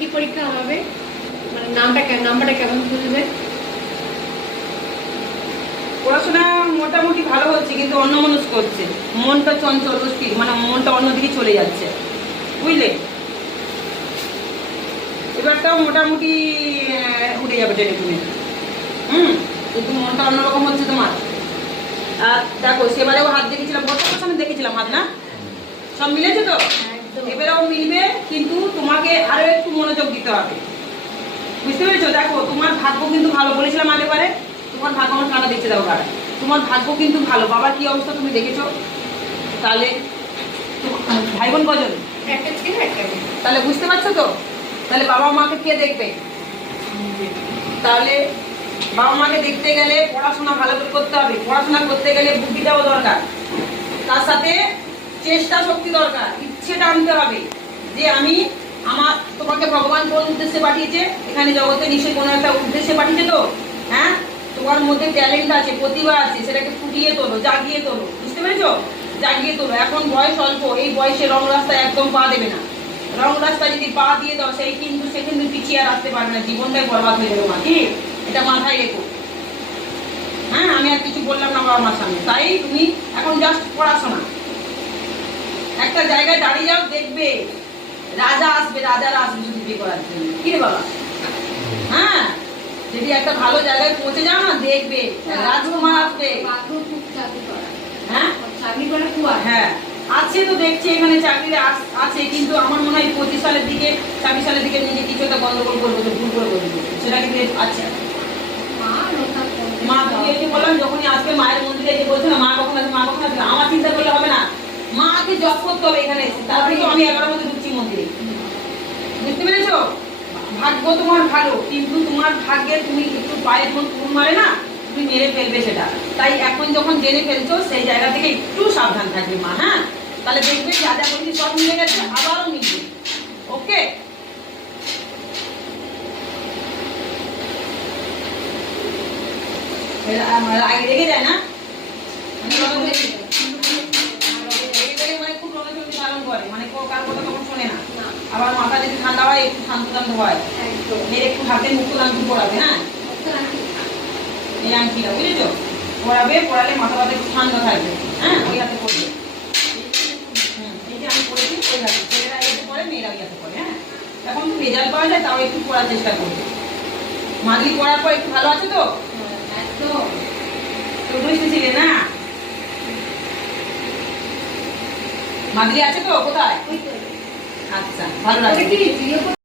কি পরীক্ষা হবে, মানে নাম্বারটা কেমন তুলবে? পড়াশোনা মোটামুটি ভালো হচ্ছে, কিন্তু অন্যমনস্ক হচ্ছে, মনটা চঞ্চল অস্থির, মানে মনটা অন্যদিকে চলে যাচ্ছে, বুঝলে? এবারটাও মোটামুটি উঠে যাবে টেলিফোনে। কিন্তু মনটা অন্যরকম হচ্ছে তোমার। আর দেখো সেবারেও হাত দেখেছিলাম, বছর আমি দেখেছিলাম হাত, না সব মিলেছে তো? এবারেও মিলবে, কিন্তু তোমাকে আরো একটু মনোযোগ দিতে হবে, বুঝতে পেরেছো? দেখো তোমার ভাগ্য কিন্তু ভালো, বলেছিলাম আগেবারে তোমার ভাগ্য, আমার কাটা দিচ্ছে দাও কারা, তোমার ভাগ্য কিন্তু ভালো। বাবার কি অবস্থা তুমি দেখেছো? তাহলে ভাই বোন কজন? একটা ছেলে একটা মেয়ে। তাহলে বুঝতে পারছো তো? তাহলে বাবা মাকে কে দেখবে? তাহলে বাবা মাকে দেখতে গেলে পড়াশোনা ভালো করে করতে হবে। পড়াশোনা করতে গেলে বুদ্ধিটাও দরকার, তার সাথে চেষ্টা শক্তি দরকার, ইচ্ছেটা আনতে হবে যে আমি আমার, তোমাকে ভগবান কোন উদ্দেশ্যে পাঠিয়েছে এখানে জগতে, নিশ্চয়ই কোনো একটা উদ্দেশ্যে পাঠিয়েছে তো। হ্যাঁ, তোমার মধ্যে ট্যালেন্ট আছে, প্রতিভা আছে, সেটাকে ফুটিয়ে তোলো, জাগিয়ে তোলো, বুঝতে পেরেছো? জাগিয়ে তোলো। এখন বয়স অল্প, এই বয়সে রং রাস্তায় একদম পা দেবে না। রং রাস্তায় যদি পা দিয়ে দাও সে কিন্তু পিছিয়ে আর আসতে পারবে না, জীবনটাই বরবাদ হয়ে যাবে মা, কি এটা মাথায় রেখো। হ্যাঁ, আমি আর কিছু বললাম না বাবা মার সামনে। তাই তুমি এখন জাস্ট পড়াশোনা, একটা জায়গায় দাঁড়িয়ে যাও, দেখবে রাজা আসবে, রাজারা আসবে শুধু বিয়ে করার জন্য, কি রে বাবা? হ্যাঁ, যদি একটা ভালো জায়গায় পৌঁছে যাও না, দেখবে রাজকুমার আসবে। হ্যাঁ, চাকরি করা খুব হ্যাঁ আছে তো, দেখছি এখানে চাকরি আছে, কিন্তু আমার মনে হয় 25 সালের দিকে 26 সালের দিকে নিজে কিছু একটা গন্ডগোল করবো, তো ভুল করে বলবো, সেটা কিন্তু আছে। মা তুমি এই যে বললাম, যখনই আসবে মায়ের মন্দিরে যে বলছো না মা কখন আসবে, মা কখন আসবে, আমার চিন্তা করলে হবে না, মাকে জপ করতে হবে এখানে এসে। তারপরে তো আমি 11 মধ্যে ঢুকছি মন্দিরে, বুঝতে পেরেছো? ভাগ্য তোমার ভালো, কিন্তু তোমার ভাগ্যে তুমি একটু পায়ের মন কুড়ুল মারে না, তুমি মেরে ফেলবে সেটা। তাই এখন যখন জেনে ফেলছো, সেই জায়গা থেকে একটু সাবধান থাকবে মা। হ্যাঁ, তাহলে দেখবে যা যা বলছি সব মিলে গেছে, আবারও মিলবে। ওকে, আগে রেগে যায় না, মানে খুব রণচণ্ডী ধারণ করে, মানে কার কথা তখন শোনে না। আবার মাথা যদি ঠান্ডা হয় একটু শান্ত হয়, মেয়ের একটু হাতে মুক্ত আংটি পড়াবে। হ্যাঁ, এই আংটিটা বুঝেছো, পড়ালে মাথা ব্যথা একটু ঠান্ডা থাকবে। হ্যাঁ, ওই হাতে পড়বে। এই যে আমি পড়েছি ওই হাতে, ছেলেরা এই হাতে পড়ে, মেয়েরা ওই হাতে পড়ে। হ্যাঁ, এখন তো রেজাল্ট পাওয়া যায়, তাও একটু পড়ার চেষ্টা করবে। মাদুলি পড়ার পর একটু ভালো আছে তো? একদম তো বুঝতেছিলে না? মাদুলি আছে তো কোথায়? আচ্ছা, ভালো লাগে।